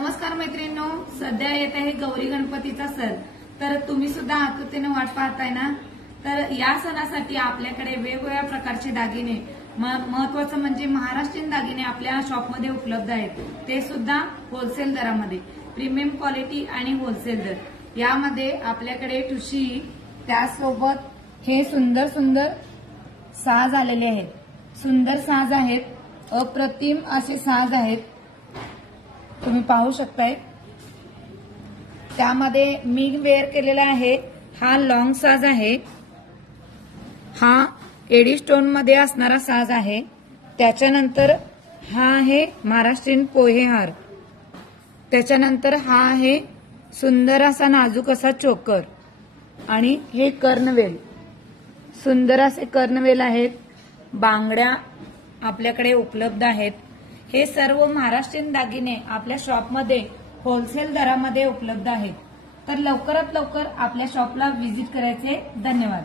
नमस्कार मैत्रिणींनो, सध्या येत आहे गौरी गणपतीचा सण। तर तुम्ही सुद्धा आतुरतेने वाट पाहताय ना। तर या सणासाठी आपल्याकडे वेगवेगळ्या प्रकारचे दागिने, महत्त्वाचं म्हणजे महाराष्ट्रीयन दागिने आपल्या शॉपमध्ये उपलब्ध आहेत, ते सुद्धा होलसेल दरामध्ये। प्रीमियम क्वालिटी आणि होलसेल दर यामध्ये आपल्याकडे ठुशी, त्यासोबत हे सुंदर सुंदर साज आलेले आहेत। सुंदर साज आहेत, अप्रतिम असे साज आहेत, तुम्ही पाहू शकताय। त्यामध्ये मी वेअर केलेला आहे हा लॉंग साज आहे, हा एडी स्टोन मध्ये असणारा साज आहे। त्याच्यानंतर हा आहे महाराष्ट्रीयन पोहे हार, त्याच्यानंतर हा आहे सुंदर असा नाजूक असा चोकर, आणि हे कर्णवेल, सुंदर असे कर्णवेल आहेत। बांगड्या आपल्याकडे उपलब्ध आहेत। हे सर्व महाराष्ट्रीयन दागिने आपल्या शॉपमध्ये होलसेल दरामध्ये उपलब्ध आहेत। तर लवकरात लवकर आपल्या शॉपला व्हिजिट करायचे। धन्यवाद।